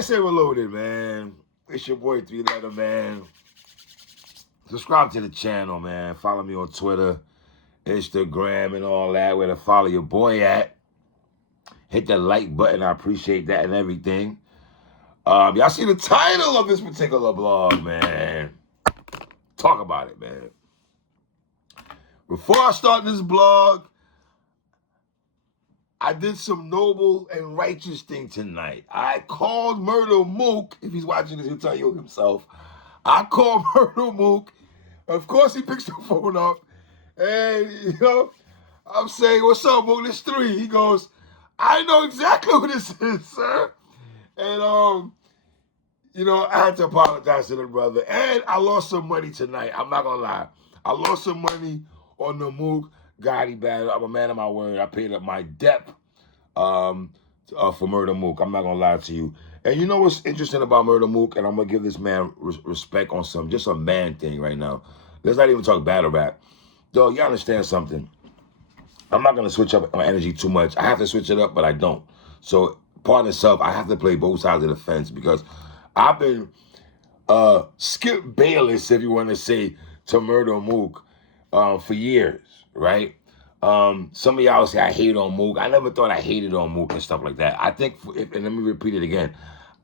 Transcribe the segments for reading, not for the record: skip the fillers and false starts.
PSA Reloaded, man. It's your boy 3-Letter, man. Subscribe to the channel, man. Follow me on Twitter, Instagram, and all that. Where to follow your boy at. Hit the like button. I appreciate that and everything. Y'all see the title of this particular blog, man. Talk about it, man. Before I start this blog, I did some noble and righteous thing tonight. I called Murda Mook. If he's watching this, he'll tell you himself. I called Murda Mook. Of course, he picks the phone up. And, I'm saying, what's up, Mook? It's 3. He goes, I know exactly who this is, sir. And, I had to apologize to the brother. And I lost some money tonight. I'm not going to lie. I lost some money on the Mook Gotti battle. I'm a man of my word. I paid up my debt for Murda Mook. I'm not going to lie to you. And you know what's interesting about Murda Mook? And I'm going to give this man respect on just a man thing right now. Let's not even talk battle rap. Dog, you understand something? I'm not going to switch up my energy too much. I have to switch it up, but I don't. So, part of itself, I have to play both sides of the fence because I've been Skip Bayless, if you want to say, to Murda Mook for years, right? Some of y'all say I hate on Mook. I never thought I hated on Mook and stuff like that. I think, and let me repeat it again,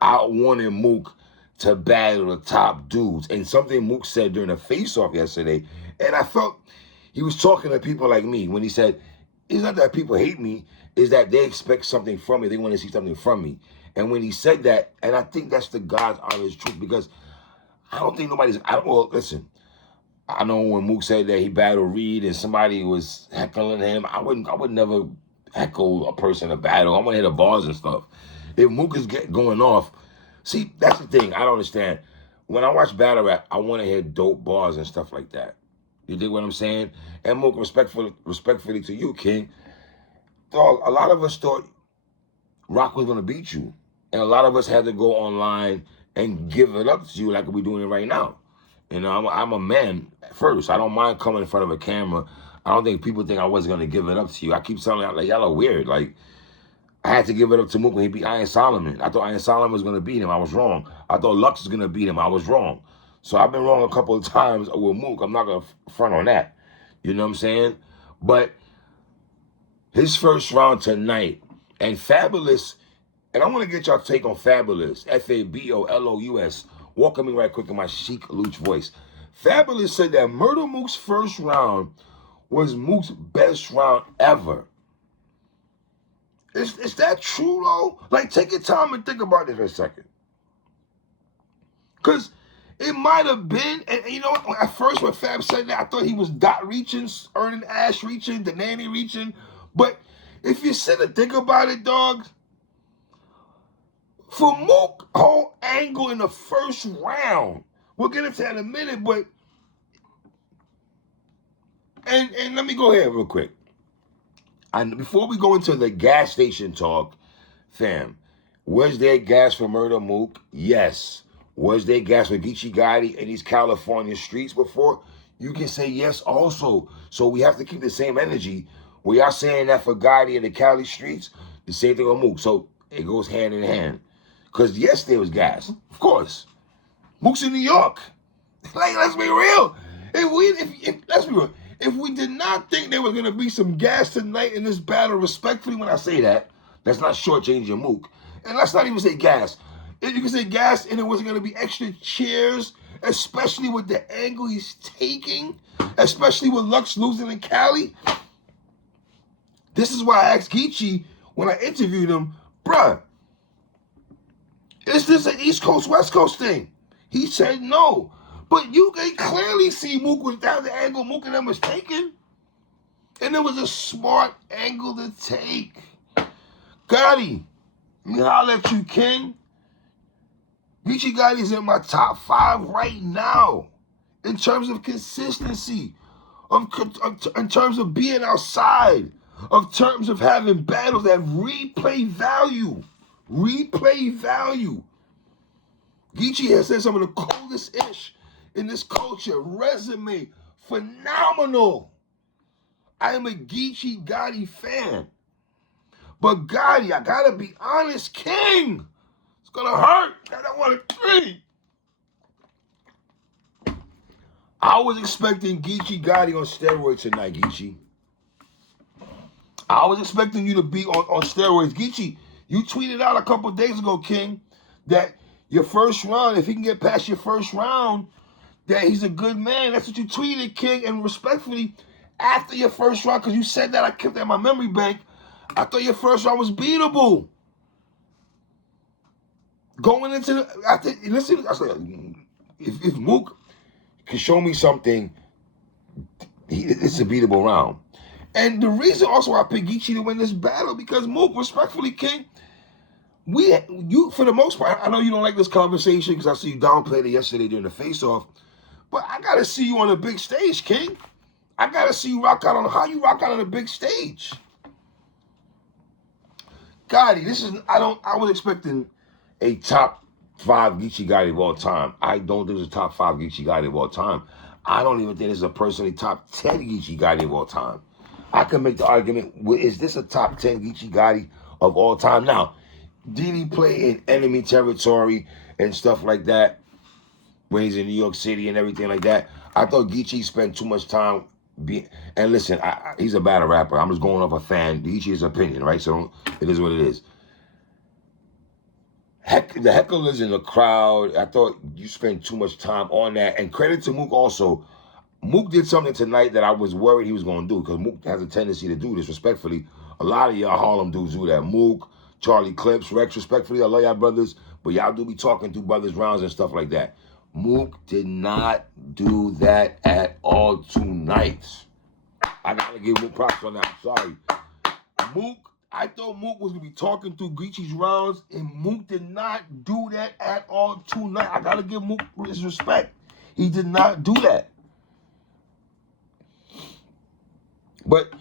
I wanted Mook to battle the top dudes. And something Mook said during the face-off yesterday, and I felt he was talking to people like me when he said, it's not that people hate me, it's that they expect something from me. They want to see something from me. And when he said that, and I think that's the God's honest truth, because I don't think listen, I know when Mook said that he battled Reed and somebody was heckling him, I would never heckle a person in a battle. I want to hit the bars and stuff. If Mook is going off, see, that's the thing. I don't understand. When I watch battle rap, I want to hear dope bars and stuff like that. You dig what I'm saying? And Mook, respectfully to you, King, dog, a lot of us thought Rock was going to beat you. And a lot of us had to go online and give it up to you like we're doing it right now. I'm a man first. I don't mind coming in front of a camera. I don't think people think I wasn't going to give it up to you. I keep telling y'all, like, y'all are weird. Like, I had to give it up to Mook when he beat Iron Solomon. I thought Iron Solomon was going to beat him. I was wrong. I thought Lux was going to beat him. I was wrong. So I've been wrong a couple of times with Mook. I'm not going to front on that. You know what I'm saying? But his first round tonight, and Fabulous, and I want to get y'all take on Fabulous, Fabolous, welcoming right quick in my chic Luch voice. Fabulous said that Murda Mook's first round was Mook's best round ever. Is that true, though? Like, take your time and think about this for a second. Because it might have been, and you know what, at first when Fab said that, I thought he was dot reaching, earning ash reaching, the nanny reaching. But if you sit and think about it, dog, for Mook, whole angle in the first round, we'll get into that in a minute, but, and let me go ahead real quick. And before we go into the gas station talk, fam, was there gas for Murda Mook? Yes. Was there gas for Geechi Gotti in these California streets before? You can say yes also. So we have to keep the same energy. We are saying that for Gotti in the Cali streets, the same thing on Mook. So it goes hand in hand. Because yes, there was gas. Of course. Mook's in New York. Like, let's be real. Let's be real. If we did not think there was going to be some gas tonight in this battle, respectfully, when I say that, that's not shortchanging Mook. And let's not even say gas. If you can say gas and it wasn't going to be extra chairs, especially with the angle he's taking, especially with Lux losing in Cali. This is why I asked Geechi when I interviewed him, bruh, is this an East Coast, West Coast thing? He said no. But you can clearly see Mook was down the angle Mook and them was taking. And it was a smart angle to take. Gotti, me holler at you, King. Geechi Gotti's in my top 5 right now. In terms of consistency. In terms of being outside. In terms of having battles that have replay value. Replay value. Geechi has said some of the coldest ish in this culture. Resume, phenomenal. I am a Geechi Gotti fan. But Gotti, I gotta be honest, King. gonna hurt. I don't want to breathe. I was expecting Geechi Gotti on steroids tonight, Geechi. I was expecting you to be on steroids. Geechi, you tweeted out a couple days ago, King, that your first round, if he can get past your first round, that he's a good man. That's what you tweeted, King. And respectfully, after your first round, because you said that, I kept that in my memory bank, I thought your first round was beatable. Going into the, listen, I said, if Mook can show me something, it's a beatable round. And the reason also I picked Geechi to win this battle, because Mook, respectfully, King, you for the most part, I know you don't like this conversation because I see you downplayed it yesterday during the face-off, but I gotta see you on a big stage, King. I gotta see you rock out on how you rock out on a big stage. Gotti, I was expecting a top 5 Geechi Gotti of all time. I don't think there's a top 5 Geechi Gotti of all time. I don't even think there's a personally top 10 Geechi Gotti of all time. I can make the argument, is this a top 10 Geechi Gotti of all time? Now, did he play in enemy territory and stuff like that when he's in New York City and everything like that? I thought Geechi spent too much time and listen, he's a battle rapper. I'm just going off a fan. Geechi's opinion, right? So it is what it is. The hecklers in the crowd, I thought you spent too much time on that. And credit to Mook also. Mook did something tonight that I was worried he was going to do, because Mook has a tendency to do this, respectfully. A lot of y'all Harlem dudes do that. Mook, Charlie Clips, Rex, respectfully, I love y'all brothers, but y'all do be talking through brothers' rounds and stuff like that. Mook did not do that at all tonight. I got to give Mook props on that. Sorry. Mook, I thought Mook was going to be talking through Geechi's rounds, and Mook did not do that at all tonight. I got to give Mook his respect. He did not do that. But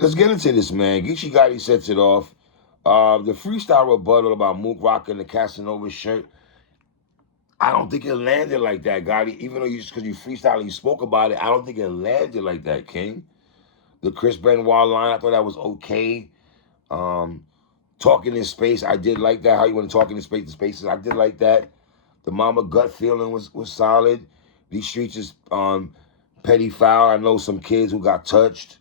let's get into this, man. Geechi Gotti sets it off. The freestyle rebuttal about Mook rocking the Casanova shirt, I don't think it landed like that, Gotti. Even though because you freestyle, you spoke about it, I don't think it landed like that, King. The Chris Benoit line, I thought that was okay. Talking in space, I did like that. How you want to talk in spaces, I did like that. The mama gut feeling was solid. These streets is petty foul. I know some kids who got touched.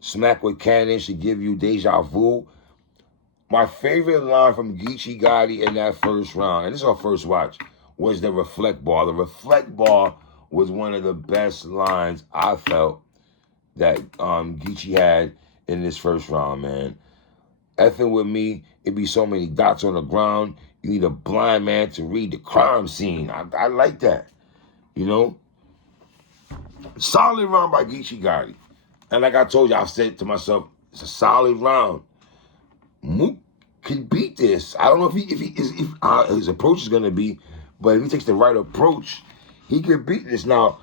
Smack with cannon should give you deja vu. My favorite line from Geechi Gotti in that first round, and this is our first watch, was the reflect bar. The reflect bar was one of the best lines I felt that Geechi had in this first round, man. Effing with me, it be so many dots on the ground. You need a blind man to read the crime scene. I like that, you know? Solid round by Geechi Gotti. And like I told you, I said to myself, it's a solid round. Mook can beat this. I don't know if his approach is gonna be, but if he takes the right approach, he can beat this. Now,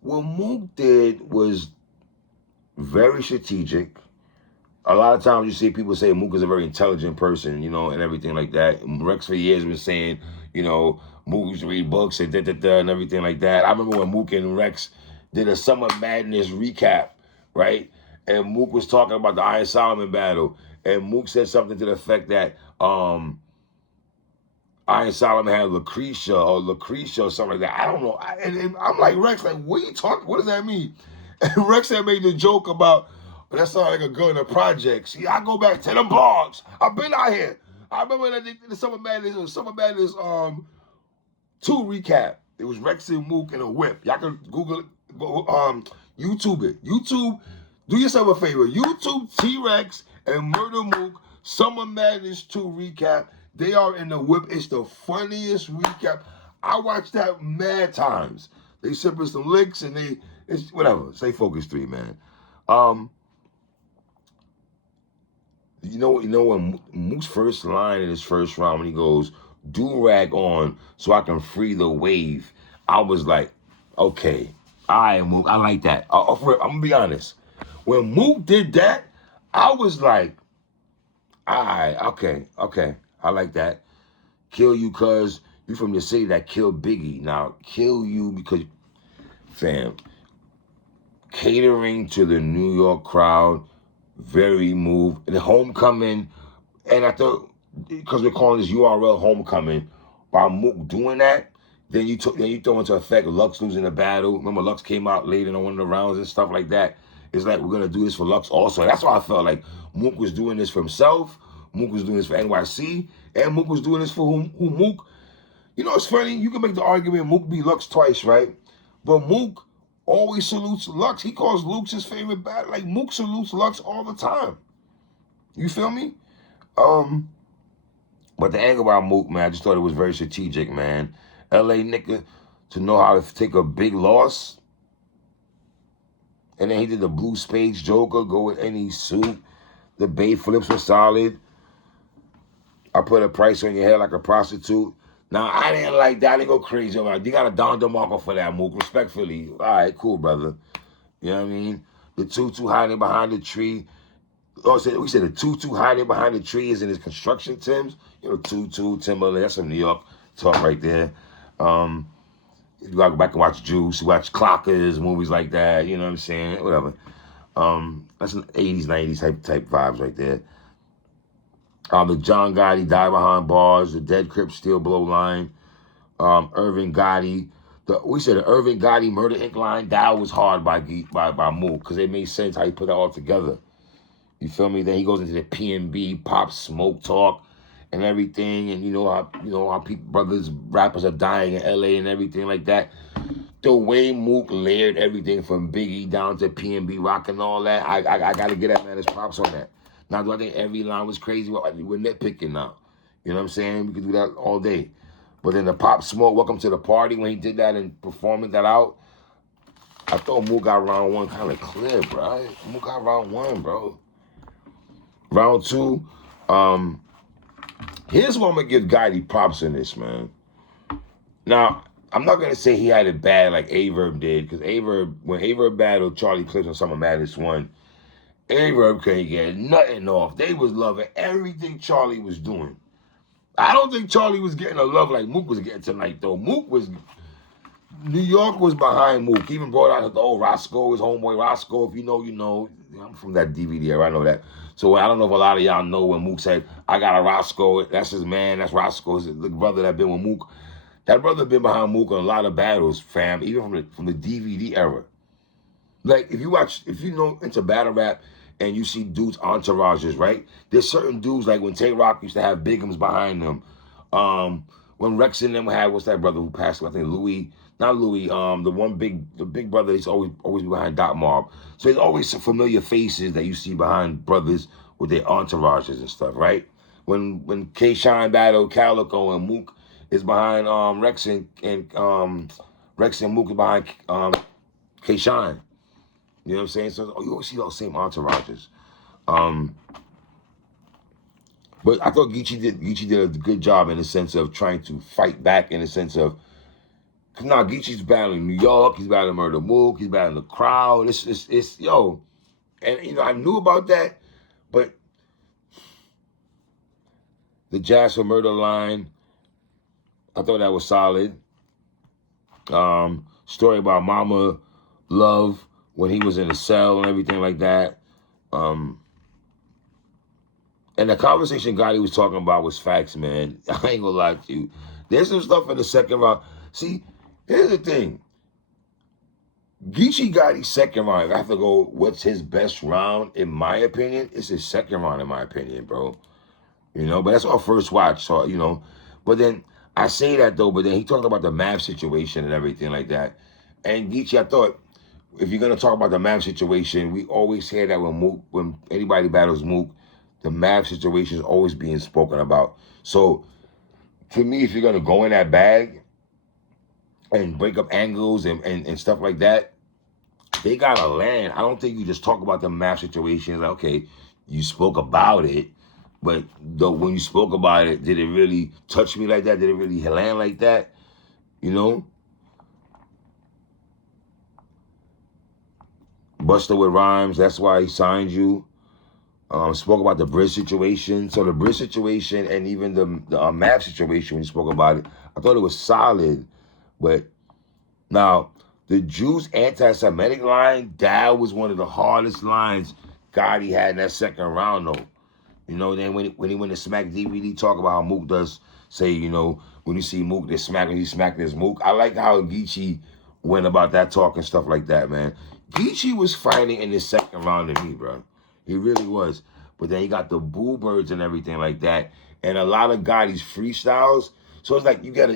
what Mook did was very strategic. A lot of times you see people say Mook is a very intelligent person, you know, and everything like that. Rex for years been saying, you know, Mook used to read books and and everything like that. I remember when Mook and Rex did a Summer Madness recap, right? And Mook was talking about the Iron Solomon battle. And Mook said something to the effect that Iron Solomon had Lucretia or something like that. I don't know. And I'm like, Rex, like, what are you talking? What does that mean? And Rex had made the joke about, but that sounded like a girl in the projects. See, I go back to them blogs. I've been out here. I remember that the Summer Madness 2 recap. It was Rex and Mook in a whip. Y'all can Google it, YouTube it. YouTube, do yourself a favor. YouTube T-Rex and Murda Mook Summer Madness 2 recap. They are in the whip. It's the funniest recap. I watched that mad times. They sipping some licks and it's whatever. Stay focused 3, man. You know when Mook's first line in his first round, when he goes, do-rag on so I can free the wave, I was like, okay, all right, Mook, I like that. I'm going to be honest. When Mook did that, I was like, all right, okay, I like that. Kill you because you from the city that killed Biggie. Now, kill you because, fam, catering to the New York crowd, very moved. And the homecoming, and I thought because we're calling this URL homecoming, by Mook doing that, then you throw into effect Lux losing the battle. Remember, Lux came out later on one of the rounds and stuff like that. It's like we're gonna do this for Lux also. That's why I felt like Mook was doing this for himself. Mook was doing this for NYC, and Mook was doing this for who Mook. You know, it's funny. You can make the argument Mook beat Lux twice, right? But Mook always salutes Lux. He calls Lux his favorite battle. Like Mook salutes Lux all the time. You feel me? But the angle about Mook, man, I just thought it was very strategic, man. LA nigga to know how to take a big loss. And then he did the blue spades Joker, go with any suit. The Bay flips were solid. I put a price on your head like a prostitute. Now, I didn't like that. I didn't go crazy about it. You got a Don DeMarco for that, Mook, respectfully. All right, cool, brother. You know what I mean? The tutu hiding behind the tree. Oh, we said the tutu hiding behind the tree is in his construction Timbs. You know, tutu, Timberland, that's some New York talk right there. You gotta go back and watch Juice, watch Clockers, movies like that, you know what I'm saying? Whatever. That's an 80s, 90s type vibes right there. The John Gotti Die Behind Bars, the Dead Crip Steel Blow line, Irvin Gotti. We said the Irvin Gotti Murda Inc. line, that was hard by Mook, because it made sense how he put that all together. You feel me? Then he goes into the PNB, Pop Smoke talk and everything, and you know how people, rappers are dying in LA and everything like that. The way Mook layered everything from Biggie down to PNB Rock and all that, I gotta get that man his props on that. Now, do I think every line was crazy? Well, we're nitpicking now. You know what I'm saying? We could do that all day. But then the Pop Smoke, Welcome to the Party, when he did that and performing that out, I thought Mook got round one kind of clear, bro. Mook got round one, bro. Round two, here's what I'm going to give Gotti props in this, man. Now, I'm not going to say he had it bad like Averb did, because when Averb battled Charlie Clips on Summer Madness 1, Averb couldn't get nothing off. They was loving everything Charlie was doing. I don't think Charlie was getting a love like Mook was getting tonight, though. New York was behind Mook. He even brought out the old Roscoe, his homeboy Roscoe. If you know, you know. I'm from that DVD era, I know that. So I don't know if a lot of y'all know when Mook said, I got a Roscoe. That's his man. That's Roscoe's the brother that been with Mook. That brother been behind Mook on a lot of battles, fam, even from the DVD era. Like, if you know into battle rap and you see dudes' entourages, right? There's certain dudes, like when Tay Rock used to have Bigums behind them. When Rex and them had, what's that brother who passed away? I think Louis, not Louis, the big brother, he's always behind Dot Mob. So there's always some familiar faces that you see behind brothers with their entourages and stuff, right? When K-Shine battled Calico and Mook is behind Rex and Rex and Mook is behind K-Shine. You know what I'm saying? So you always see those same entourages. But I thought Geechi did a good job in the sense of trying to fight back in the sense of, cause now Geechi's battling New York, he's battling Murda Mook, he's battling the crowd. It's yo, and you know I knew about that, but the Jazz for Murda line, I thought that was solid. Story about Mama Love when he was in the cell and everything like that. And the conversation Gotti was talking about was facts, man. I ain't gonna lie to you. There's some stuff in the second round. See, here's the thing. Geechi Gotti's second round, if I have to go, what's his best round, in my opinion, it's his second round, in my opinion, bro. You know, but that's our first watch, so, you know. But then, I say that, though, but then he talked about the Mav situation and everything like that. And Geechi, I thought, if you're going to talk about the Mav situation, we always hear that when anybody battles Mook, the Mav situation is always being spoken about. So, to me, if you're going to go in that bag and break up angles and stuff like that, they got to land. I don't think you just talk about the Mav situation. Like, okay, you spoke about it, but when you spoke about it, did it really touch me like that? Did it really land like that? You know? Busta with rhymes, that's why he signed you. Spoke about the bridge situation. So the bridge situation and even the map situation when you spoke about it, I thought it was solid. But now, the Jews anti-Semitic line, that was one of the hardest lines Gotti had in that second round, though. You know, then when he went to Smack DVD, talk about how Mook does say, you know, when you see Mook, there's Smack, when he smack, there's Mook. I like how Geechi went about that talk and stuff like that, man. Geechi was fighting in the second round to me, bro. He really was. But then he got the Boo Birds and everything like that. And a lot of Gotti's freestyles. So it's like you get,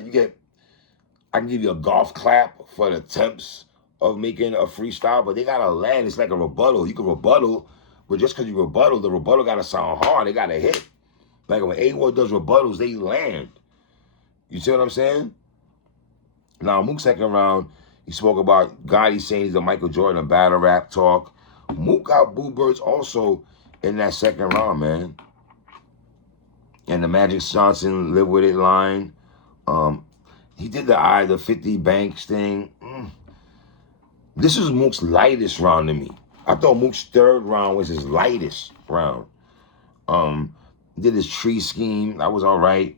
I can give you a golf clap for the attempts of making a freestyle, but they gotta land. It's like a rebuttal. You can rebuttal, but just because you rebuttal, the rebuttal gotta sound hard. They gotta hit. Like when A1 does rebuttals, they land. You see what I'm saying? Now, Mook's second round, he spoke about Gotti saying he's a Michael Jordan of battle rap talk. Mook got Boo Birds also in that second round, man. And the Magic Johnson Live With It line. He did the 50 Banks thing. This is Mook's lightest round to me. I thought Mook's third round was his lightest round. Did his tree scheme. That was all right.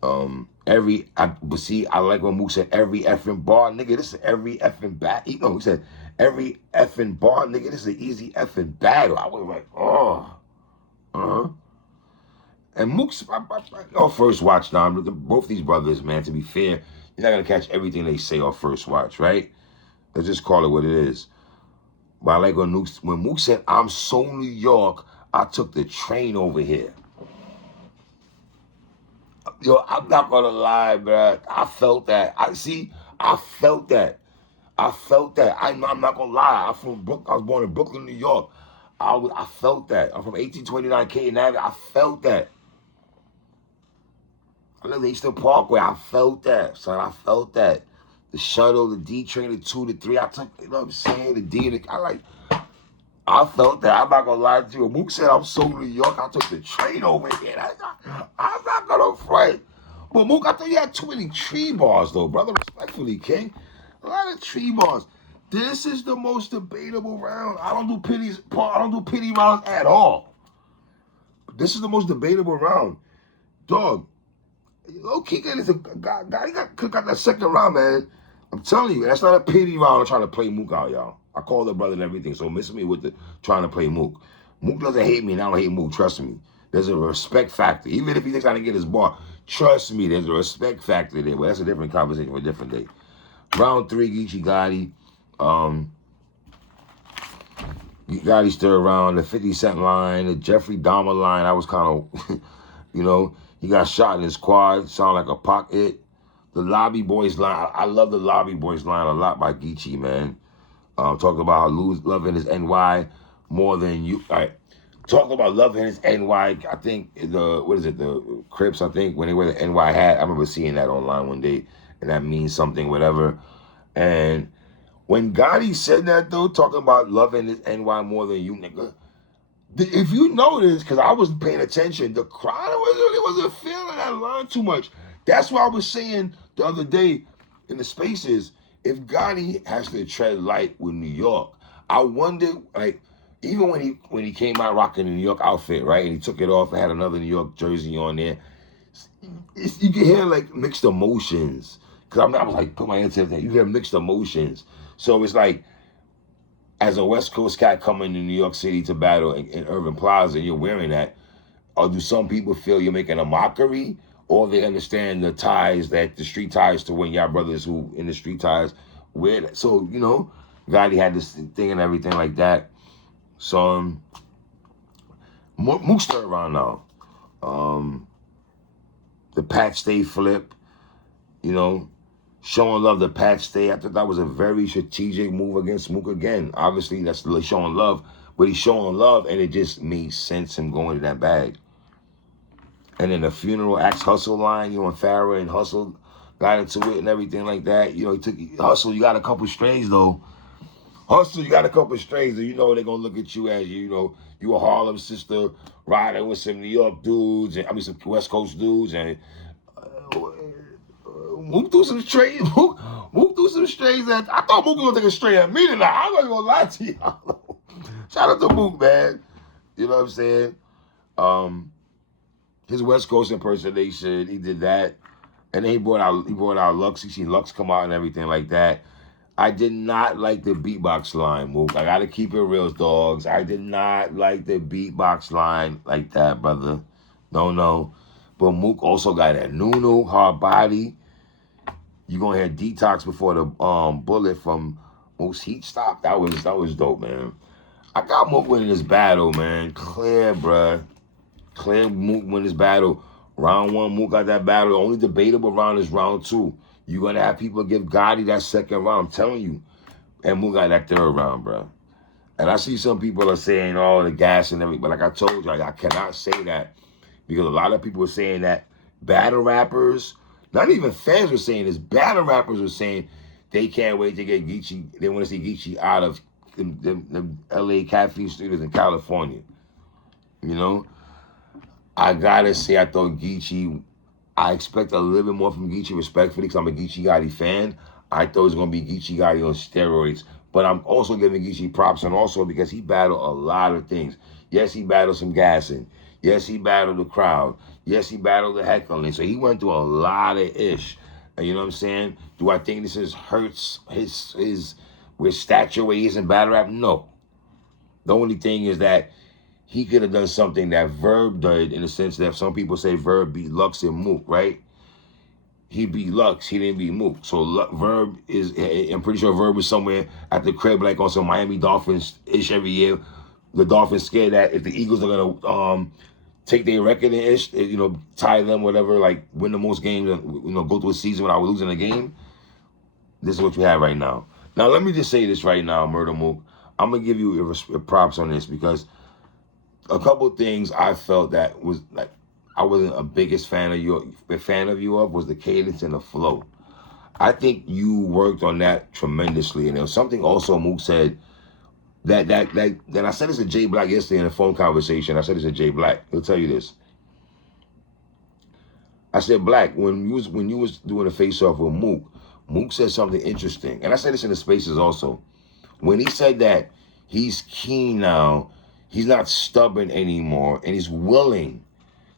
But see, I like when Mook said every effing bar, nigga, this is every effing battle. You know, he said every effing bar, nigga, this is an easy effing battle. I was like, oh. And Mook's, first watch now, both these brothers, man, to be fair, you're not going to catch everything they say on first watch, right? Let's just call it what it is. But I like when Mook said, I'm so New York, I took the train over here. Yo, I'm not going to lie, bro. I felt that. I felt that. I'm not going to lie. I was born in Brooklyn, New York. I felt that. I'm from 1829 Caton Avenue. I felt that. I live in Eastern Parkway. I felt that, son. I felt that. The shuttle, the D train, the 2 to 3. I took, you know what I'm saying? The D, I felt that. I'm not going to lie to you. Mook said, I'm so New York, I took the train over here. I'm not going to fight. But Mook, I thought you had too many tree bars, though, brother. Respectfully, King. A lot of tree bars. This is the most debatable round. I don't do pity rounds at all. This is the most debatable round. Dog. Low-key, he got that second round, man. I'm telling you, that's not a pity round. I'm trying to play Mook out, y'all. I call the brother and everything, so miss me with the trying to play Mook. Mook doesn't hate me, and I don't hate Mook. Trust me. There's a respect factor. Even if he thinks I didn't get his bar, trust me, there's a respect factor there. But that's a different conversation for a different day. Round 3, Geechi Gotti. Gotti's third round, the 50 Cent line, the Jeffrey Dahmer line. I was kind of, you know, he got shot in his quad. Sound like a pocket. The Lobby Boys line. I love the Lobby Boys line a lot by Geechi, man. Talking about how loving his NY more than you. All right. Talking about loving his NY. I think the Crips, I think, when they wear the NY hat. I remember seeing that online one day, and that means something, whatever. And when Gotti said that, though, talking about loving his NY more than you, nigga, if you notice, because I was paying attention, the crowd really wasn't feeling that line too much. That's why I was saying the other day in the spaces, if Gotti has to tread light with New York, I wonder, like, even when he came out rocking the New York outfit, right, and he took it off and had another New York jersey on there, you can hear, like, mixed emotions. Because I was like, put my hands to that. You hear mixed emotions. So it's like, as a West Coast cat coming to New York City to battle in Urban Plaza, and you're wearing that, or do some people feel you're making a mockery, or they understand the ties, that the street ties to when y'all brothers who in the street ties wear that? So, you know, Gotti had this thing and everything like that. So, Mook's third round now. The Pat Stay flip, you know, showing love to Pat Stay. I thought that was a very strategic move against Mook again. Obviously, that's showing love, but he's showing love, and it just made sense him going to that bag. And then the funeral acts Hustle line, you know, and Farrah and Hustle got into it and everything like that. You know, he took Hustle. You got a couple strays though. Hustle, you got a couple strays, though. You know they're gonna look at you as you know you a Harlem sister riding with some New York dudes, and some West Coast dudes, and Mook threw some strays. Mook threw some strays that I thought Mook was gonna take a stray at me tonight. I'm not gonna lie to you. Shout out to Mook, man. You know what I'm saying? His West Coast impersonation, he did that, and then he brought out Lux. You seen Lux come out and everything like that. I did not like the beatbox line, Mook. I gotta keep it real, dogs. I did not like the beatbox line like that, brother. No. But Mook also got that Nunu, hard body. You gonna hear Detox before the bullet from Mook's Heat Stop. That was dope, man. I got Mook winning this battle, man. Clear, bruh. Clear Mook win this battle. Round 1, Mook got that battle. The only debatable round is round 2. You're gonna have people give Gotti that second round. I'm telling you. And Mook got that third round, bro. And I see some people are saying, oh, the gas and everything. But like I told you, I cannot say that. Because a lot of people are saying that battle rappers, not even fans are saying this, battle rappers are saying they can't wait to get Geechi. They want to see Geechi out of the LA Caffeine Studios in California. You know? I gotta say, I thought Geechi, I expect a little bit more from Geechi, respectfully, because I'm a Geechi Gotti fan. I thought it was going to be Geechi Gotti on steroids. But I'm also giving Geechi props, and also because he battled a lot of things. Yes, he battled some gassing. Yes, he battled the crowd. Yes, he battled the heckling. So he went through a lot of ish. You know what I'm saying? Do I think this hurts his with stature where he is in battle rap? No. The only thing is that he could have done something that Verb did, in the sense that some people say Verb beat Lux and Mook, right? He beat Lux, he didn't beat Mook. So Verb is, I'm pretty sure Verb is somewhere at the crib, like on some Miami Dolphins-ish every year. The Dolphins scared that if the Eagles are going to take their record and ish, you know, tie them, whatever, like win the most games, you know, go through a season without losing a game. This is what you have right now. Now, let me just say this right now, Murda Mook. I'm going to give you props on this, because a couple things I felt that was like, I wasn't a biggest fan of you of was the cadence and the flow. I think you worked on that tremendously. And there was something also Mook said that I said this to Jay Black yesterday in a phone conversation. I said this to Jay Black. He'll tell you this. I said, Black, when you was doing a face-off with Mook said something interesting. And I said this in the spaces also. When he said that he's keen now, he's not stubborn anymore, and he's willing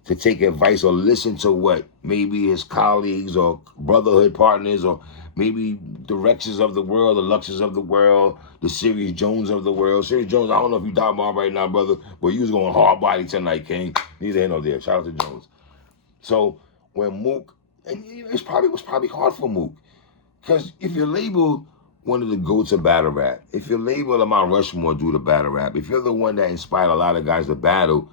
to take advice or listen to what maybe his colleagues or brotherhood partners or maybe the Rexes of the world, the Luxes of the world, the Sirius Jones of the world. Sirius Jones, I don't know if you died mom right now, brother, but you was going hard body tonight, King. Neither here nor there. Shout out to Jones. So when Mook, and it was probably hard for Mook, because if you're labeled one of the goats of battle rap, if you're labeled a Mount Rushmore due to battle rap, if you're the one that inspired a lot of guys to battle,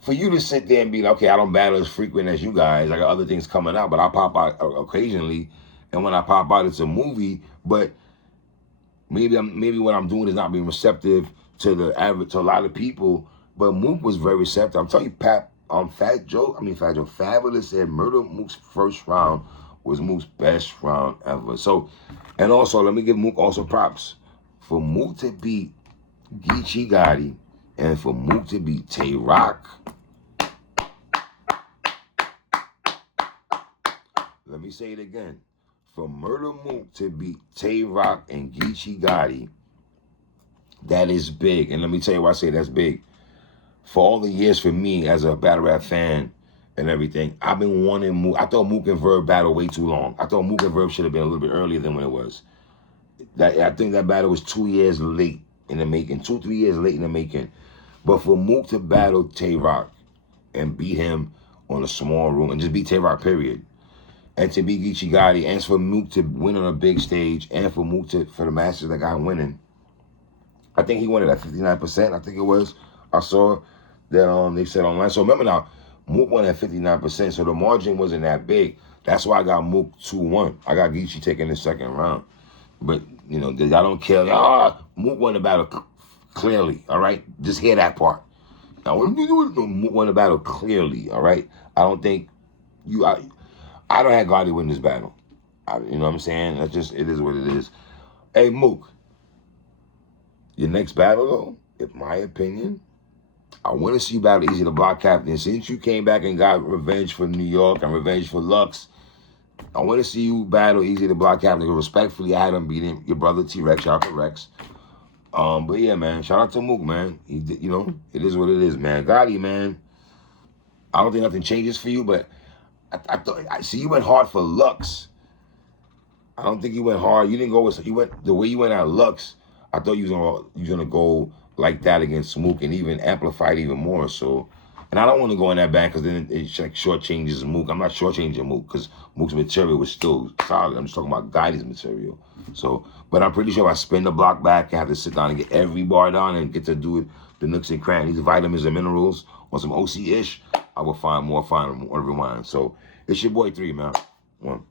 for you to sit there and be like, okay, I don't battle as frequent as you guys. I got other things coming out, but I pop out occasionally. And when I pop out, it's a movie. But maybe what I'm doing is not being receptive to to a lot of people. But Mook was very receptive. I'm telling you, Fat Joe, Fabulous said Murda Mook's first round was Mook's best round ever. So, and also let me give Mook also props for Mook to beat Geechi Gotti and for Mook to beat Tay Rock. Let me say it again. For Murda Mook to beat Tay Rock and Geechi Gotti, that is big. And let me tell you why I say that's big. For all the years for me as a battle rap fan and everything, I've been wanting Mook. I thought Mook and Verb battle way too long. I thought Mook and Verb should have been a little bit earlier than when it was. I think that battle was 2 years late in the making. 2-3 years late in the making. But for Mook to battle Tay Rock and beat him on a small room and just beat Tay Rock, period. And to beat Geechi Gotti, and for Mook to win on a big stage, and for Mook for the Masters that got winning. I think he won it at 59%, I think it was. I saw that they said online. So remember now, Mook won at 59%, so the margin wasn't that big. That's why I got Mook 2-1. I got Geechi taking the second round. But, you know, I don't care. Mook won the battle clearly, all right? Just hear that part. Now, what do you do? Mook won the battle clearly, all right? I don't think I don't have Gotti win this battle. You know what I'm saying? That's just, it is what it is. Hey, Mook, your next battle, though, in my opinion, I want to see you battle Easy the Block Captain. Since you came back and got revenge for New York and revenge for Lux, I want to see you battle Easy the Block Captain. Respectfully, I had him beating your brother T-Rex. Shout out to Rex. But yeah, man, shout out to Mook, man. You know, it is what it is, man. Gotti, man, I don't think nothing changes for you, but I thought, I see you went hard for Lux. I don't think you went hard. You didn't go with, you went, the way you went at Lux, I thought you was gonna go like that against Mook and even amplify it even more. So, and I don't want to go in that band because then it like shortchanges Mook. I'm not shortchanging Mook because Mook's material was still solid. I'm just talking about Gotti's material. So, but I'm pretty sure if I spin the block back, I have to sit down and get every bar down and get to do it, the nooks and crannies, vitamins and minerals on some OC-ish, I will find more, find more rewind. So, it's your boy 3, man. One.